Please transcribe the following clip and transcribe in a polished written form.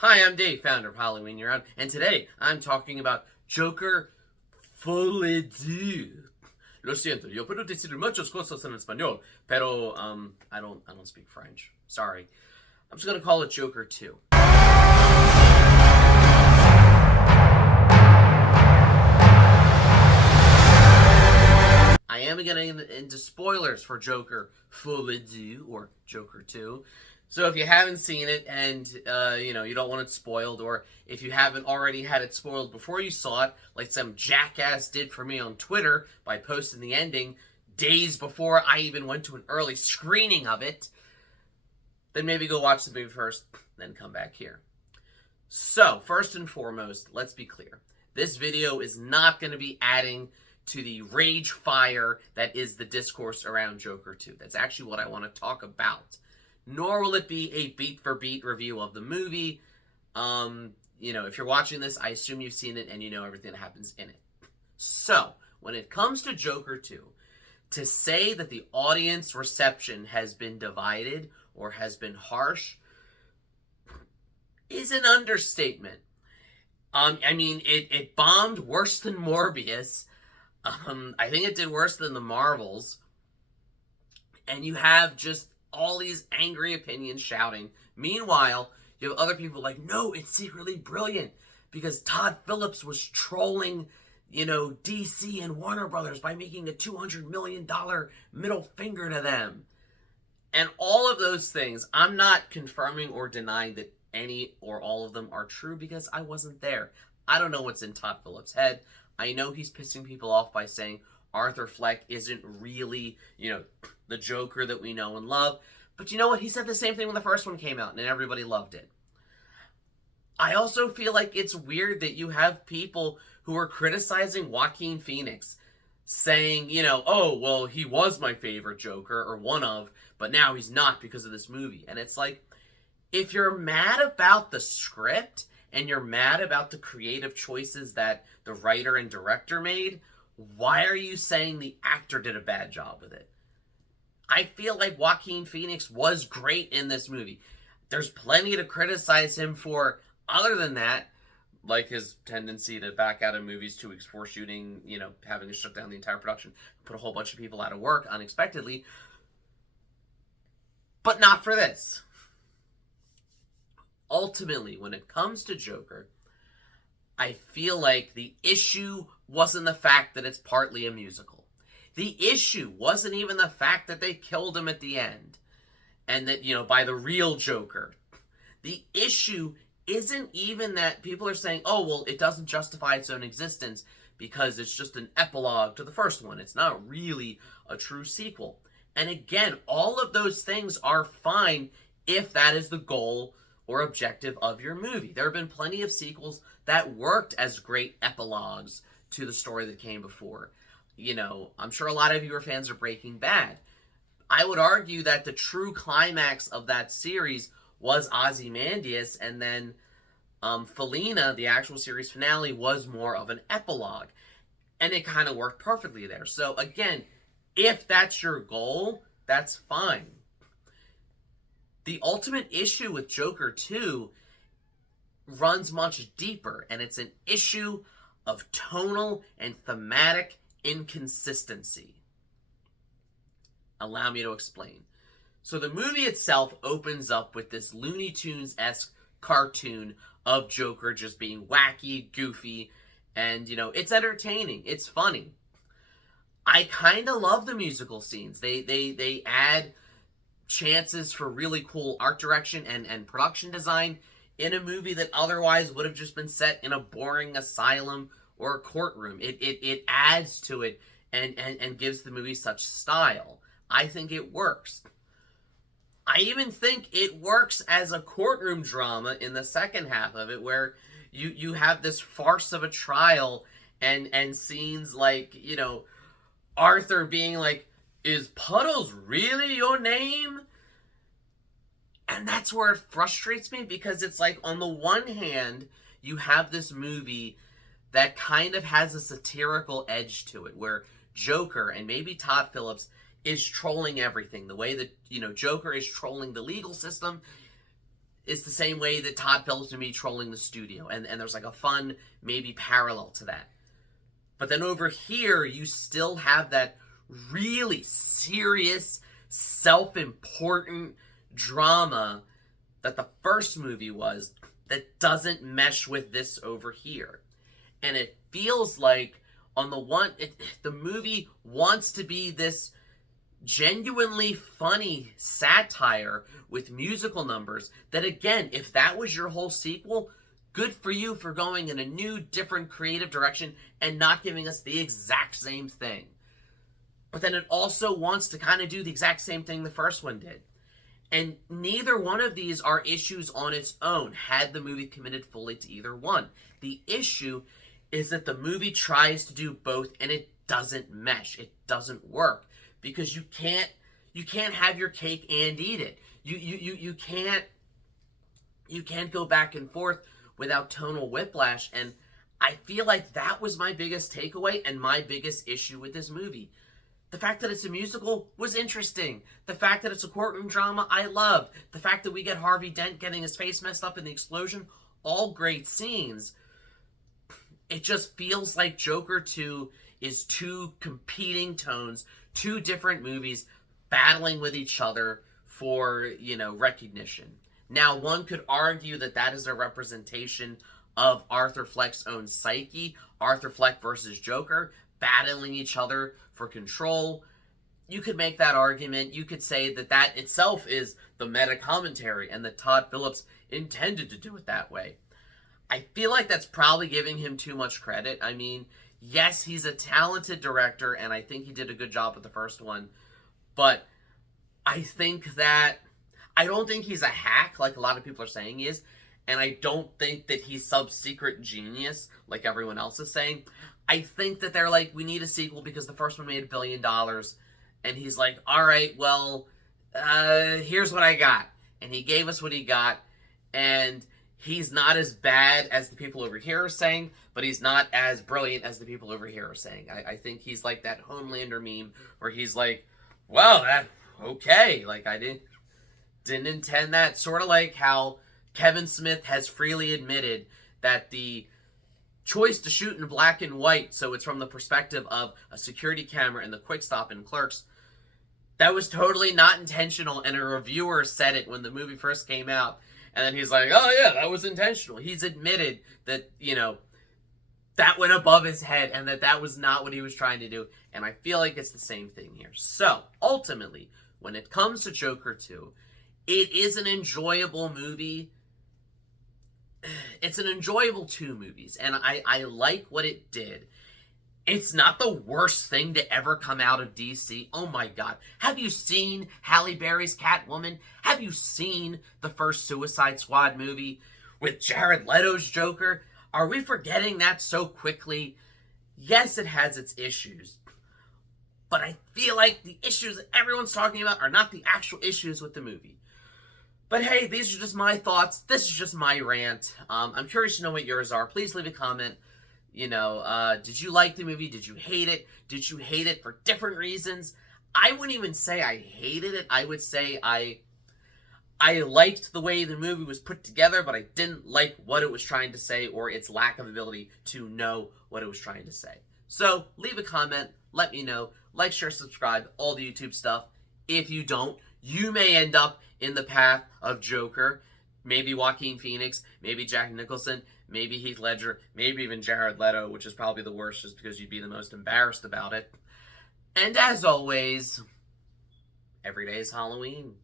Hi, I'm Dave, founder of Halloween Year Round, and today I'm talking about Joker Folie. Deux. Lo siento, yo puedo decir muchas cosas en español, pero I don't speak French. Sorry. I'm just gonna call it Joker 2. I am getting into spoilers for Joker Folie Deux, or Joker 2. So if you haven't seen it and you don't want it spoiled, or if you haven't already had it spoiled before you saw it, like some jackass did for me on Twitter by posting the ending days before I even went to an early screening of it, then maybe go watch the movie first, then come back here. So, first and foremost, let's be clear. This video is not going to be adding to the rage fire that is the discourse around Joker 2. That's actually what I want to talk about. Nor will it be a beat-for-beat review of the movie. If you're watching this, I assume you've seen it and you know everything that happens in it. So, when it comes to Joker 2, to say that the audience reception has been divided or has been harsh is an understatement. It bombed worse than Morbius. I think it did worse than the Marvels. And you have just all these angry opinions shouting. Meanwhile, you have other people like, no, it's secretly brilliant because Todd Phillips was trolling, DC and Warner Brothers by making a $200 million middle finger to them. And all of those things, I'm not confirming or denying that any or all of them are true because I wasn't there. I don't know what's in Todd Phillips' head. I know he's pissing people off by saying Arthur Fleck isn't really, the Joker that we know and love. But you know what? He said the same thing when the first one came out, and everybody loved it. I also feel like it's weird that you have people who are criticizing Joaquin Phoenix, saying, oh, well, he was my favorite Joker, or one of, but now he's not because of this movie. And it's like, if you're mad about the script, and you're mad about the creative choices that the writer and director made, why are you saying the actor did a bad job with it? I feel like Joaquin Phoenix was great in this movie. There's plenty to criticize him for other than that, like his tendency to back out of movies 2 weeks before shooting, having to shut down the entire production, put a whole bunch of people out of work unexpectedly. But not for this. Ultimately, when it comes to Joker, I feel like the issue wasn't the fact that it's partly a musical. The issue wasn't even the fact that they killed him at the end. And that, by the real Joker. The issue isn't even that people are saying, oh, well, it doesn't justify its own existence because it's just an epilogue to the first one. It's not really a true sequel. And again, all of those things are fine if that is the goal or objective of your movie. There have been plenty of sequels that worked as great epilogues to the story that came before. I'm sure a lot of you are fans of Breaking Bad. I would argue that the true climax of that series was Ozymandias, and then Felina, the actual series finale, was more of an epilogue. And it kind of worked perfectly there. So again, if that's your goal, that's fine. The ultimate issue with Joker 2 runs much deeper, and it's an issue of tonal and thematic inconsistency. Allow me to explain. So the movie itself opens up with this Looney Tunes-esque cartoon of Joker just being wacky, goofy, and, it's entertaining. It's funny. I kind of love the musical scenes. They add chances for really cool art direction and production design in a movie that otherwise would have just been set in a boring asylum or a courtroom. It adds to it and gives the movie such style. I think it works. I even think it works as a courtroom drama in the second half of it, where you have this farce of a trial and scenes like, Arthur being like, is Puddles really your name? And that's where it frustrates me, because it's like, on the one hand, you have this movie that kind of has a satirical edge to it, where Joker, and maybe Todd Phillips, is trolling everything. The way that, Joker is trolling the legal system. is the same way that Todd Phillips would be trolling the studio. And there's like a fun, maybe parallel to that. But then over here, you still have that really serious, self-important drama that the first movie was that doesn't mesh with this over here. And it feels like, on the one, the movie wants to be this genuinely funny satire with musical numbers that, again, if that was your whole sequel, good for you for going in a new, different, creative direction and not giving us the exact same thing. But then it also wants to kind of do the exact same thing the first one did. And neither one of these are issues on its own, had the movie committed fully to either one. The issue is that the movie tries to do both, and it doesn't mesh. It doesn't work. Because you can't have your cake and eat it. You can't go back and forth without tonal whiplash. And I feel like that was my biggest takeaway and my biggest issue with this movie. The fact that it's a musical was interesting. The fact that it's a courtroom drama, I loved. The fact that we get Harvey Dent getting his face messed up in the explosion, all great scenes. It just feels like Joker 2 is two competing tones, two different movies battling with each other for, recognition. Now, one could argue that that is a representation of Arthur Fleck's own psyche, Arthur Fleck versus Joker, battling each other for control. You could make that argument. You could say that that itself is the meta commentary and that Todd Phillips intended to do it that way. I feel like that's probably giving him too much credit. I mean, yes, he's a talented director, and I think he did a good job with the first one, but I don't think he's a hack like a lot of people are saying he is, and I don't think that he's sub-secret genius like everyone else is saying. I think that they're like, we need a sequel because the first one made $1 billion, and he's like, all right, well, here's what I got, and he gave us what he got, and he's not as bad as the people over here are saying, but he's not as brilliant as the people over here are saying. I think he's like that Homelander meme where he's like, well, okay, like I didn't intend that. Sort of like how Kevin Smith has freely admitted that the choice to shoot in black and white, so it's from the perspective of a security camera in the quick stop in Clerks, that was totally not intentional, and a reviewer said it when the movie first came out. And then he's like, oh yeah, that was intentional. He's admitted that, that went above his head and that was not what he was trying to do. And I feel like it's the same thing here. So, ultimately, when it comes to Joker 2, it is an enjoyable movie. It's an enjoyable two movies. And I like what it did. It's not the worst thing to ever come out of DC. Oh my God. Have you seen Halle Berry's Catwoman? Have you seen the first Suicide Squad movie with Jared Leto's Joker? Are we forgetting that so quickly? Yes, it has its issues. But I feel like the issues that everyone's talking about are not the actual issues with the movie. But hey, these are just my thoughts. This is just my rant. I'm curious to know what yours are. Please leave a comment. Did you like the movie? Did you hate it? Did you hate it for different reasons? I wouldn't even say I hated it. I would say I liked the way the movie was put together, but I didn't like what it was trying to say or its lack of ability to know what it was trying to say. So, leave a comment. Let me know. Like, share, subscribe, all the YouTube stuff. If you don't, you may end up in the path of Joker. Maybe Joaquin Phoenix, maybe Jack Nicholson, maybe Heath Ledger, maybe even Jared Leto, which is probably the worst just because you'd be the most embarrassed about it. And as always, every day is Halloween.